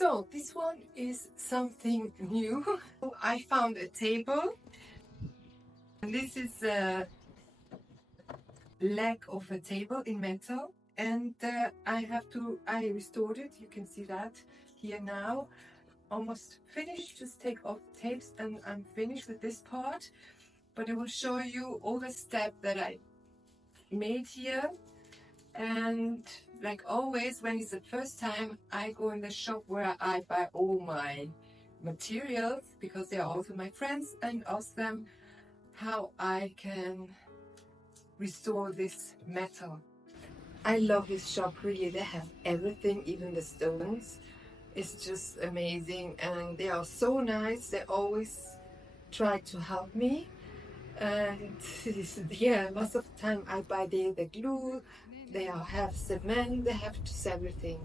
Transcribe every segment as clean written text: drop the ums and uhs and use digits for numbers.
So this one is something new. I found a table, and this is a leg of a table in metal, and I restored it. You can see that here now. Almost finished. Just take off the tapes and I'm finished with this part. But I will show you all the steps that I made here. And like always, when it's the first time, I go in the shop where I buy all my materials, because they are also my friends, and ask them how I can restore this metal. I love this shop, really. They have everything, even the stones. It's just amazing, and they are so nice. They always try to help me. And yeah, most of the time I buy the glue. They have cement. They have just everything.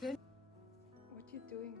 What are you doing?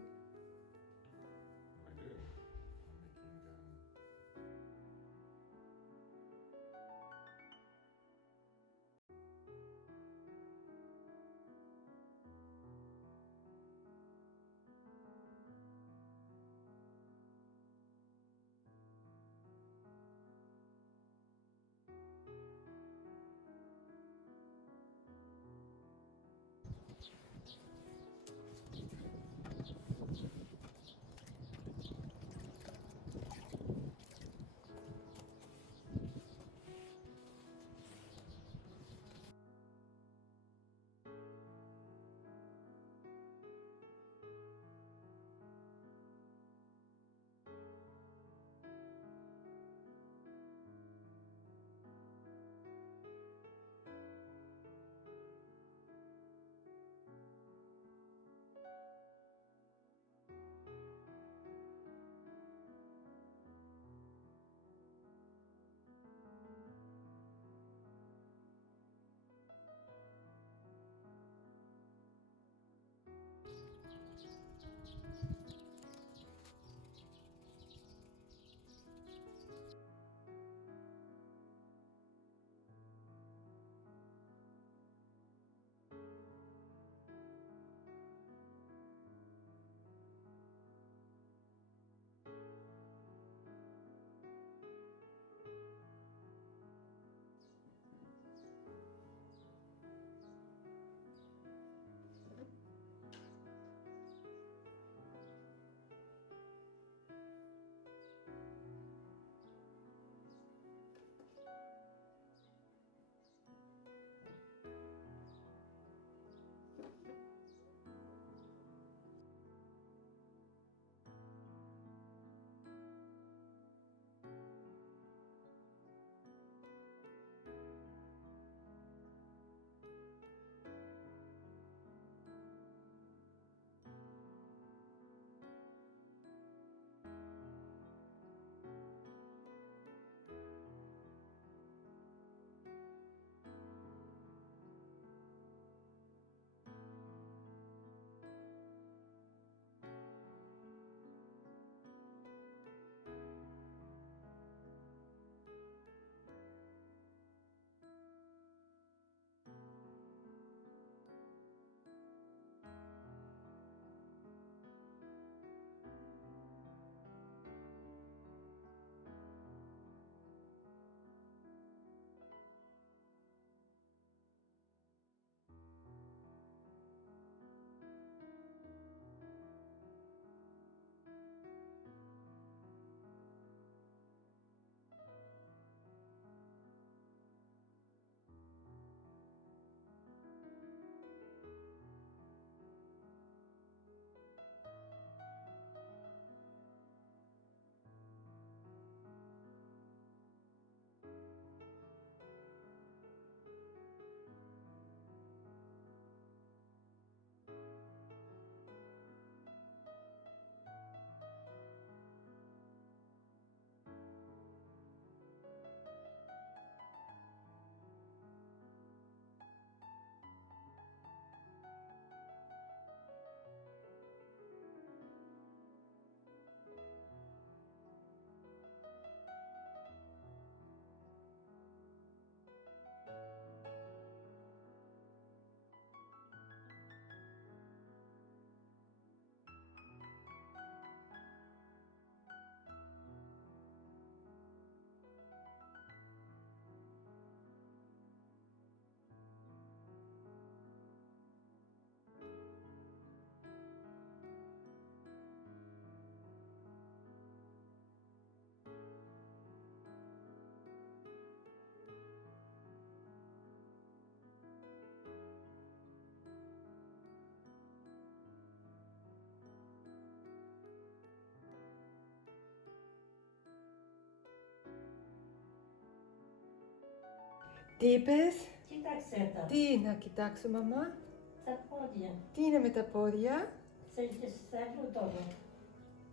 Τι είπες? Κοίταξε τα. Τι να κοιτάξω, μαμά? Τα πόδια. Τι είναι με τα πόδια? Σε σαλούτο.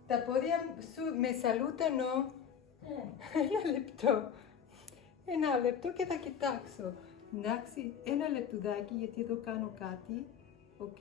Τα πόδια σου με σαλούτανο. Ένα λεπτό. Ένα λεπτό και θα κοιτάξω. Εντάξει, ένα λεπτουδάκι γιατί εδώ κάνω κάτι. Οκ.